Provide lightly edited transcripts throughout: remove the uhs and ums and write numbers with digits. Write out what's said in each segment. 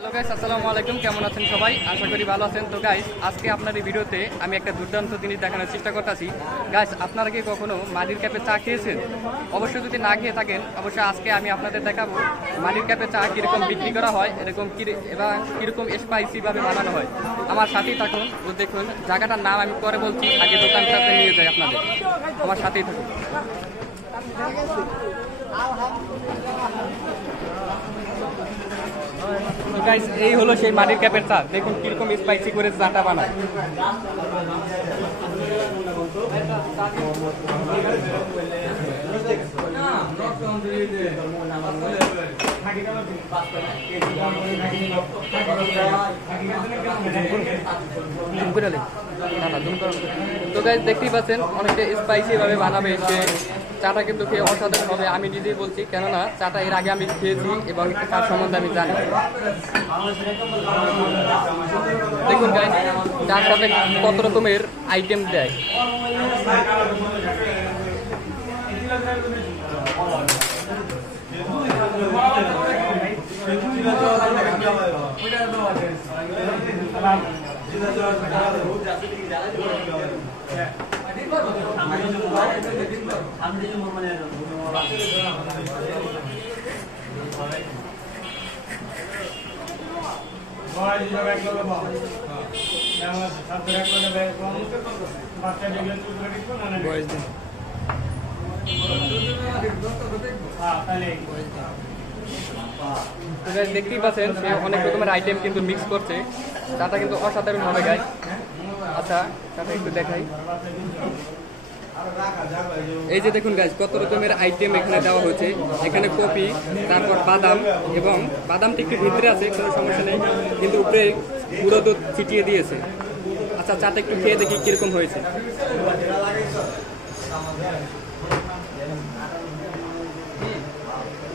Hello guys, আসসালামু আলাইকুম। কেমন আছেন সবাই? আশা করি ভালো আছেন। তো গাইস, আজকে আপনার এই ভিডিওতে আমি একটা দুর্দান্ত জিনিস দেখানোর চেষ্টা করতেছি। গাইস, আপনারা কি কখনো মাটির ক্যাপে চা খেয়েছেন? অবশ্যই যদি না খেয়ে থাকেন, অবশ্যই আজকে আমি আপনাদের দেখাবো মাটির ক্যাপে চা কীরকম বিক্রি করা হয়, এরকম এবং কীরকম স্পাইসিভাবে বানানো হয়। আমার সাথেই থাকুন ও দেখুন। জায়গাটার নাম আমি পরে বলছি, আগে দোকানটাতে নিয়ে যাই আপনাদের। আমার সাথেই থাকুন। গাইস, এই হলো সেই মাটির ক্যাপের চা। দেখুন কিরকম স্পাইসি করে চাটা বানায়। তো গাইস, দেখতেই পাচ্ছেন অনেকটা স্পাইসি ভাবে বানাবে সে। চাটা কিন্তু খেয়ে অসাধারণ হবে, আমি নিজেই বলছি, কেননা চাটা এর আগে আমি খেয়েছি এবং তার সম্বন্ধে আমি জানি। দেখুন গাইস, চার সাথে কত রকমের আইটেম দেয়। দেখতেই পাচ্ছেন সে অনেক রকমের আইটেম কিন্তু মিক্স করছে। চাটা কিন্তু অসাধারণ হবে গাইস। আচ্ছা, চাটা একটু দেখাই। এই যে দেখুন গাইস, কত রকমের আইটেম এখানে দেওয়া হয়েছে। এখানে কফি, তারপর বাদাম, এবং বাদামটা একটু ভিতরে আছে, কোনো সমস্যা নেই, কিন্তু উপরে পুরো দুধ ছিটিয়ে দিয়েছে। আচ্ছা, চাটা একটু খেয়ে দেখি কিরকম হয়েছে।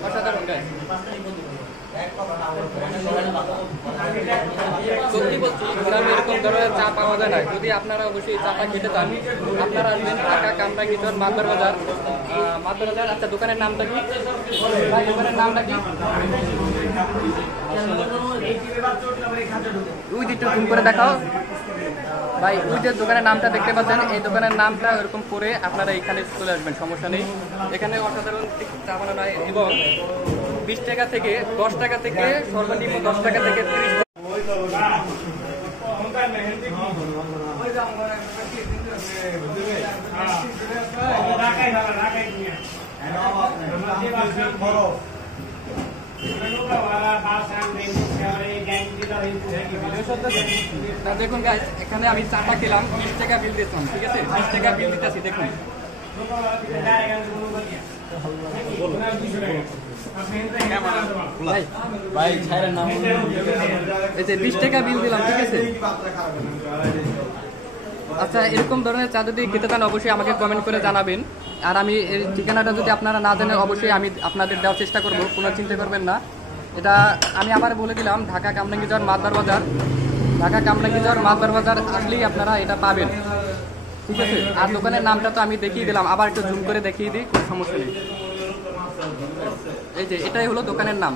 অসাধারণ গাইস। সত্যি বলছি, গ্রামে এরকম ধরনের চা পাওয়া যায় না। যদি আপনারা অবশ্যই চাটা খেতে চান, আপনারা আসবেন ঢাকা কামরাঙ্গীরচর মাদবার বাজার। আচ্ছা, দোকানের নামটা কি ভাই? দোকানের নামটা কি? ওই একটু জুম করে দেখাও ভাই। ওই যে দোকানের নামটা দেখতে পাচ্ছেন, এই দোকানের নামটা এরকম করে আপনারা এখানে চলে আসবেন, সমস্যা নেই। এখানে অসাধারণ চা বানানো হয় এবং 20 টাকা থেকে 10 টাকা থেকে সর্বনিম্ন 10 টাকা থেকে 30 টাকা। দেখুন গাইস, এখানে আমি চাটা খেলাম, 20 টাকা বিল দিতাম, ঠিক আছে? 20 টাকা বিল দিতেছি, দেখুন। ভাই, 20 টাকা বিল দিলাম, ঠিক আছে? আচ্ছা, এরকম ধরনের চা যদি খেতে চান অবশ্যই আমাকে কমেন্ট করে জানাবেন। আর আমি এর ঠিকানাটা যদি আপনারা না জানেন, অবশ্যই আমি আপনাদের দেওয়ার চেষ্টা করব, কোনো চিন্তা করবেন না। এটা আমি আবার বলে দিলাম, ঢাকা কামরাঙ্গীরচর মাদবার বাজার। ঢাকা কামরাঙ্গীরচর মাদবার বাজার আসলেই আপনারা এটা পাবেন, ঠিক আছে? আর দোকানের নামটা তো আমি দেখিয়ে দিলাম, আবার একটু জুম করে দেখিয়ে দিই, কোনো সমস্যা নেই। এই যে এটাই হলো দোকানের নাম।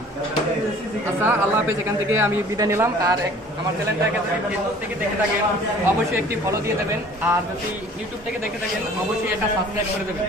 আচ্ছা, আল্লাহ হাফেজ। এখান থেকে আমি বিদায় নিলাম। আর আমার চ্যানেলটাকে যদি ফেসবুক থেকে দেখে থাকেন, অবশ্যই একটি ফলো দিয়ে দেবেন। আর যদি ইউটিউব থেকে দেখে থাকেন, অবশ্যই এটা সাবস্ক্রাইব করে দেবেন।